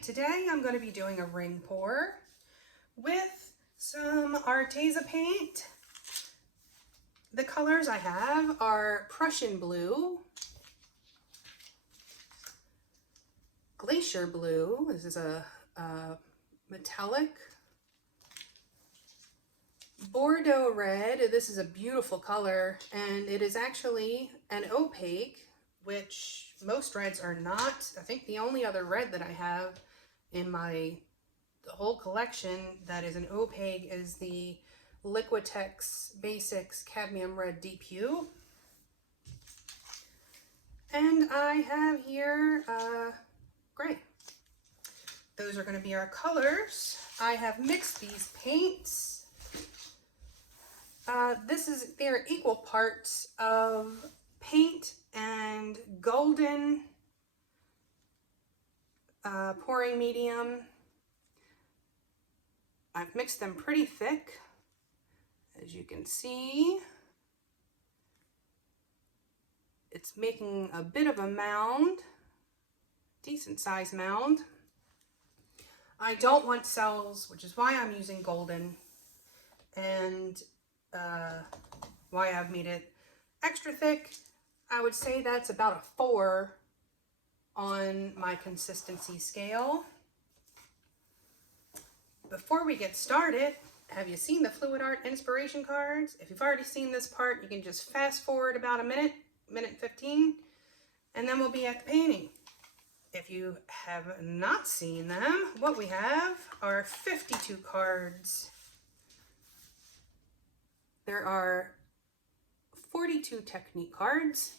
right, today I'm going to be doing a ring pour with some Arteza paint. The colors I have are Prussian Blue, Glacier Blue, this is a metallic, Bordeaux Red, this is a beautiful color, and it is actually an opaque, which most reds are not. I think the only other red that I have in the whole collection that is an opaque is the Liquitex Basics Cadmium Red Deep Hue. And I have here gray. Those are going to be our colors. I have mixed these paints. They're equal parts of paint and golden pouring medium. I've mixed them pretty thick, as you can see. It's making a bit of a mound, decent sized mound. I don't want cells, which is why I'm using golden, and why I've made it extra thick. I would say that's about a 4 on my consistency scale. Before we get started, have you seen the Fluid Art inspiration cards? If you've already seen this part, you can just fast forward about a minute 15, and then we'll be at the painting. If you have not seen them, what we have are 52 cards. There are 42 technique cards.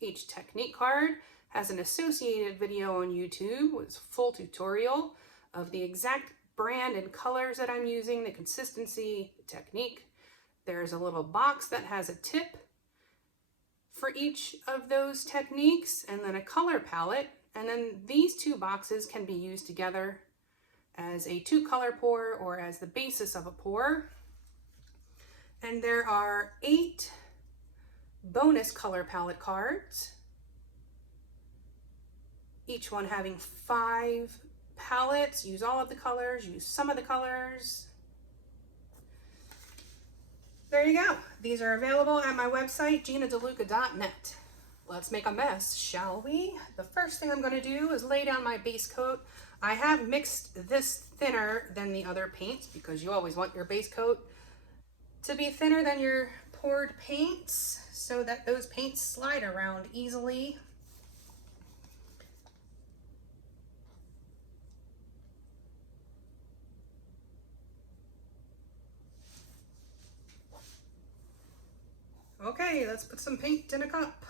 Each technique card has an associated video on YouTube with a full tutorial of the exact brand and colors that I'm using, the consistency, the technique. There's a little box that has a tip for each of those techniques, and then a color palette. And then these two boxes can be used together as a 2-color pour or as the basis of a pour. And there are 8 bonus color palette cards, each one having 5 palettes. Use all of the colors, use some of the colors. There you go. These are available at my website, ginadeluca.net. Let's make a mess, shall we? The first thing I'm going to do is lay down my base coat. I have mixed this thinner than the other paints because you always want your base coat to be thinner than your poured paints so that those paints slide around easily. Okay, let's put some paint in a cup.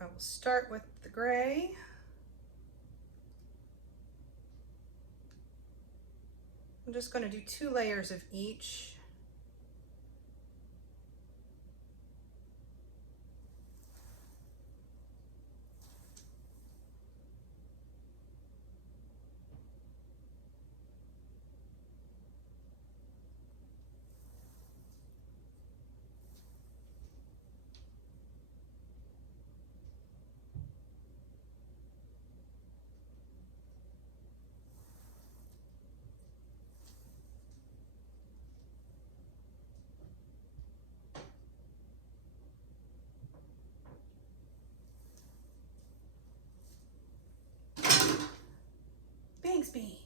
I will start with the gray. I'm just going to do 2 layers of each. Bigsby.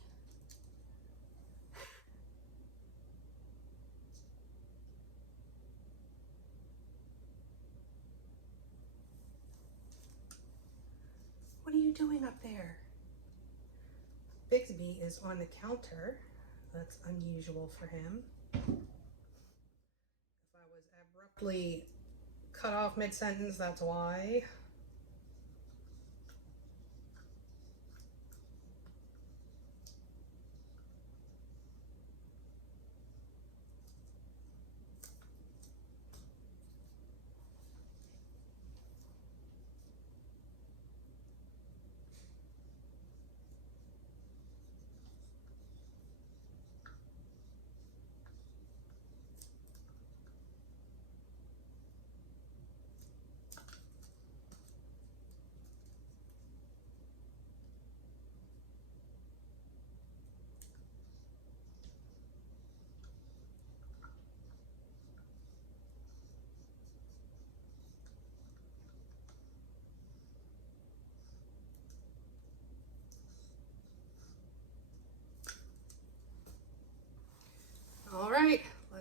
What are you doing up there? Bigsby is on the counter. That's unusual for him. If I was abruptly cut off mid-sentence, that's why.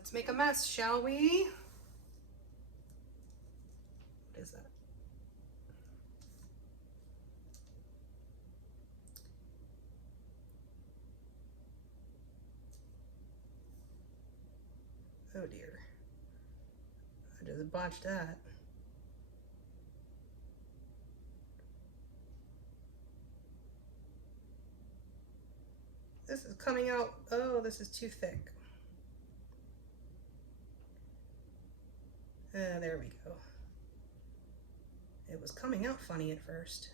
Let's make a mess, shall we? What is that? Oh dear. I just botched that. This is coming out, oh, this is too thick. There we go. It was coming out funny at first.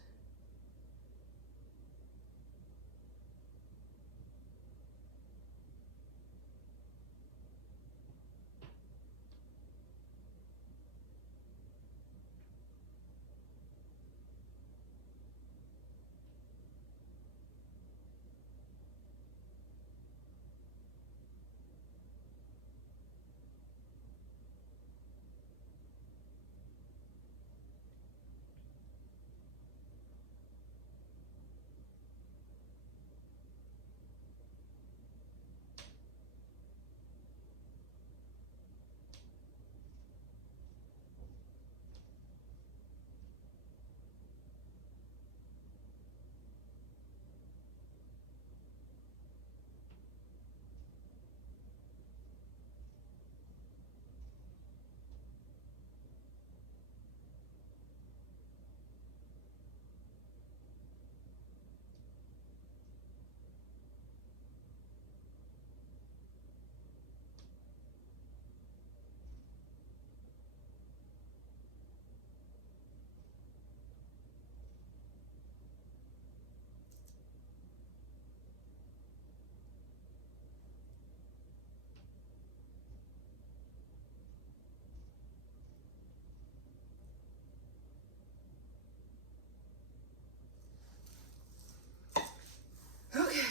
Okay.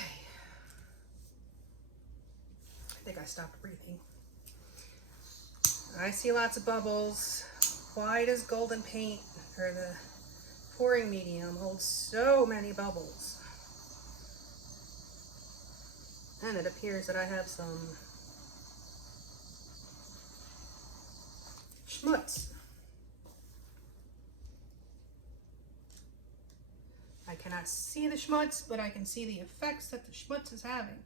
I think I stopped breathing. I see lots of bubbles. Why does golden paint, or the pouring medium, hold so many bubbles? And it appears that I have some schmutz. I cannot see the schmutz, but I can see the effects that the schmutz is having.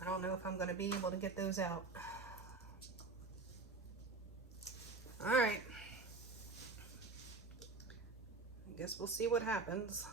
I don't know if I'm going to be able to get those out. All right. I guess we'll see what happens.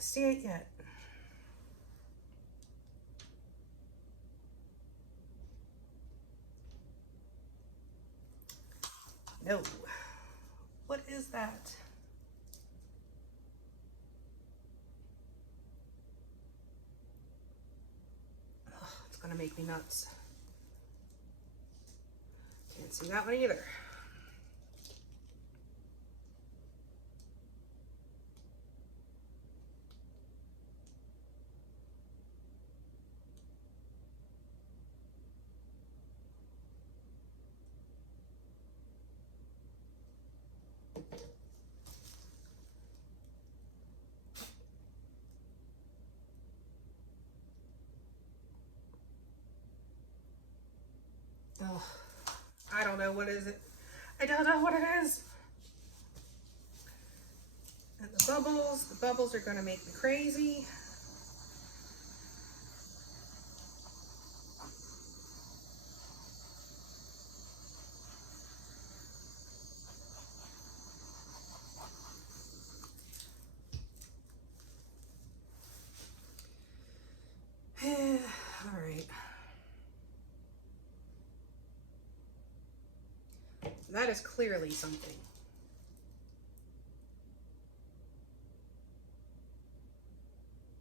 See it yet? No. What is that? Oh, it's gonna make me nuts. Can't see that one either. Oh, I don't know, what is it? I don't know what it is. And the bubbles are gonna make me crazy. All right. That is clearly something.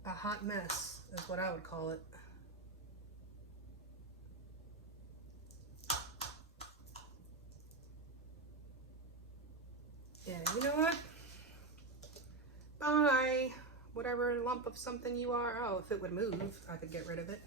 A hot mess is what I would call it. Yeah, you know what? Bye. Whatever lump of something you are. Oh, if it would move, I could get rid of it.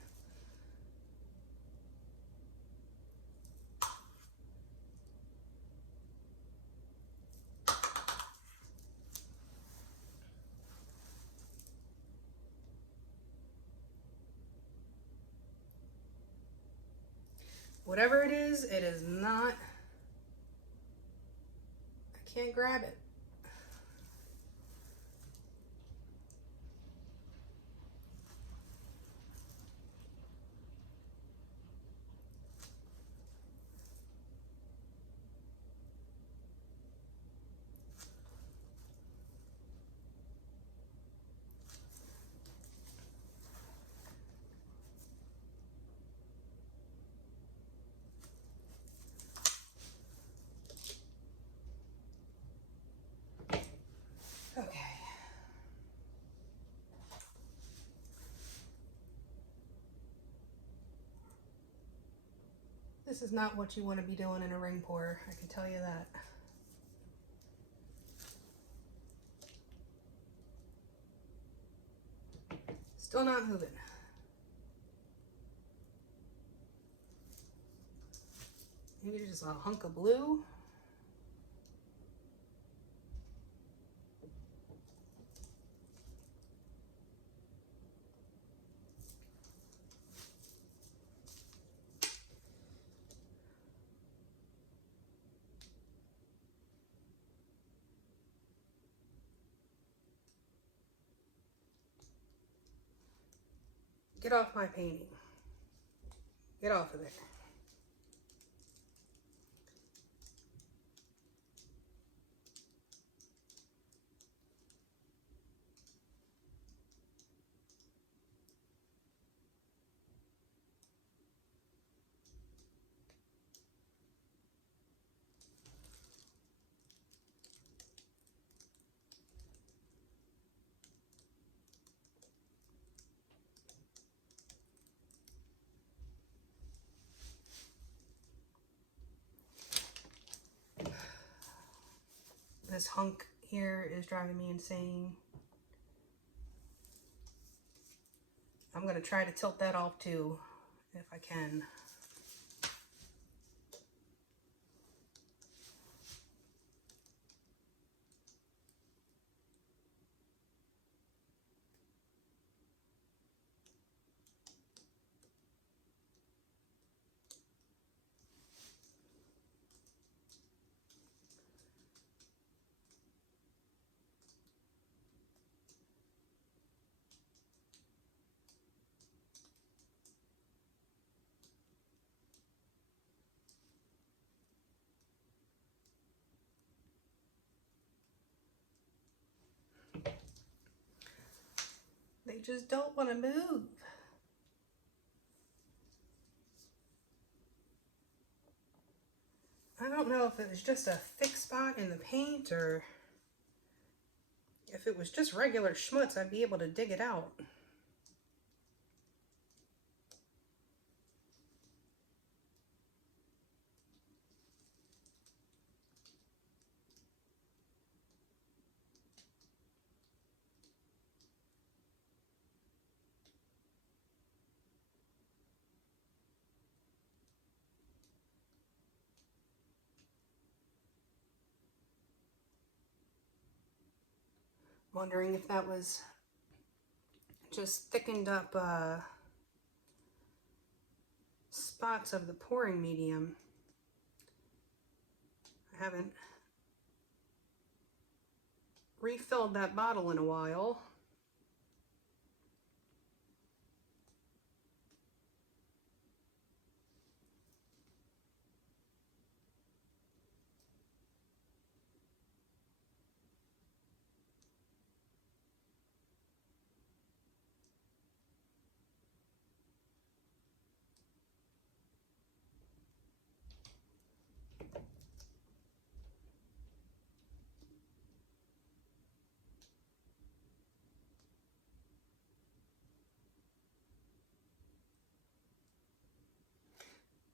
Whatever it is not, I can't grab it. Okay. This is not what you want to be doing in a ring pour, I can tell you that. Still not moving. Maybe just a hunk of blue. Get off my painting. Get off of there. This hunk here is driving me insane. I'm gonna try to tilt that off too, if I can. They just don't want to move. I don't know if it was just a thick spot in the paint or if it was just regular schmutz, I'd be able to dig it out. Wondering if that was just thickened up spots of the pouring medium. I haven't refilled that bottle in a while.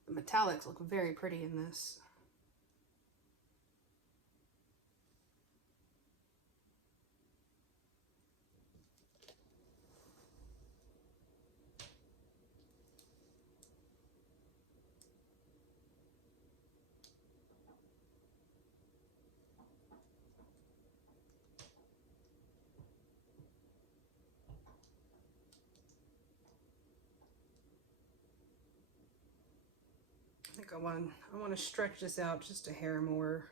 The metallics look very pretty in this. I think I want to stretch this out just a hair more.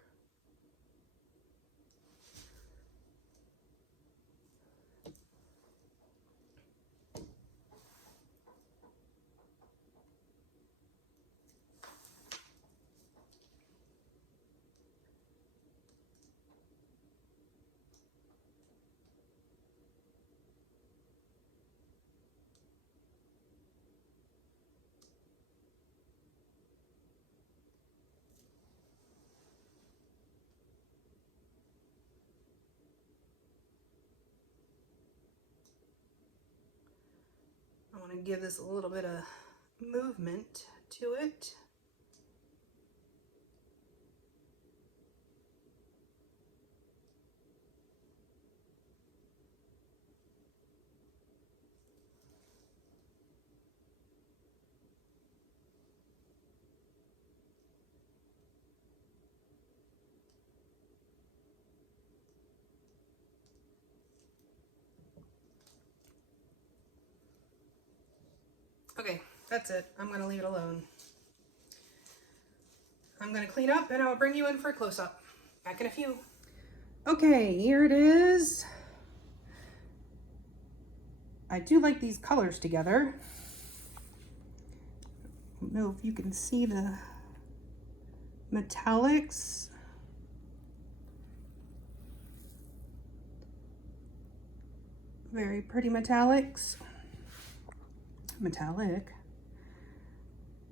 I want to give this a little bit of movement to it. Okay, that's it. I'm gonna leave it alone. I'm gonna clean up and I'll bring you in for a close-up. Back in a few. Okay, here it is. I do like these colors together. I don't know if you can see the metallics. Very pretty metallics. Metallic.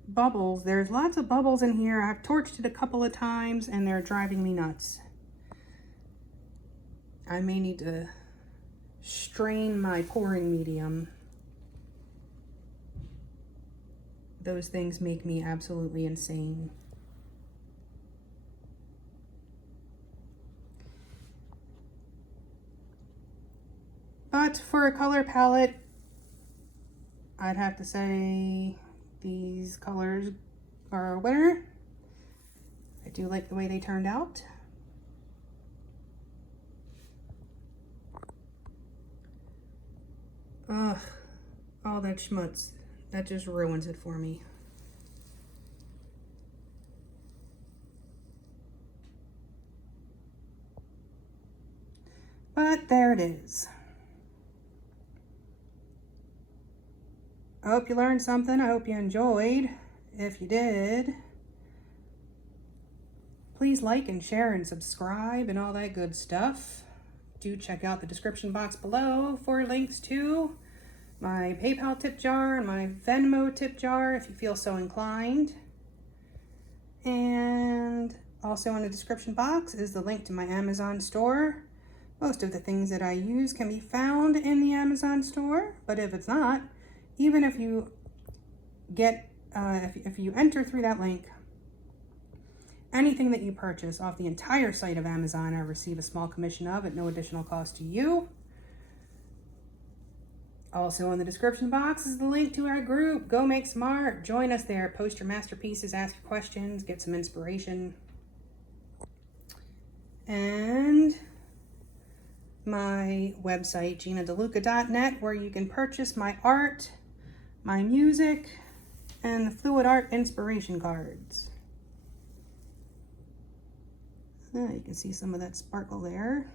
Bubbles. There's lots of bubbles in here. I've torched it a couple of times and they're driving me nuts. I may need to strain my pouring medium. Those things make me absolutely insane. But for a color palette, I'd have to say these colors are a winner. I do like the way they turned out. Ugh, all that schmutz, that just ruins it for me. But there it is. I hope you learned something. I hope you enjoyed. If you did, please like and share and subscribe and all that good stuff. Do check out the description box below for links to my PayPal tip jar and my Venmo tip jar if you feel so inclined. And also in the description box is the link to my Amazon store. Most of the things that I use can be found in the Amazon store, but if it's not, even if you get, if you enter through that link, anything that you purchase off the entire site of Amazon, I receive a small commission of at no additional cost to you. Also in the description box is the link to our group, Go Make Some Art. Join us there, post your masterpieces, ask your questions, get some inspiration. And my website, GinaDeLuca.net, where you can purchase my art, my music, and the fluid art inspiration cards. You can see some of that sparkle there.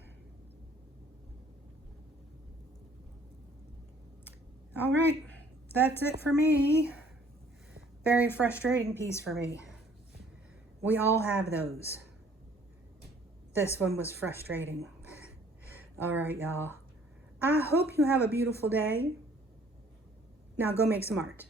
All right, that's it for me. Very frustrating piece for me. We all have those. This one was frustrating. All right, y'all. I hope you have a beautiful day. Now go make some art.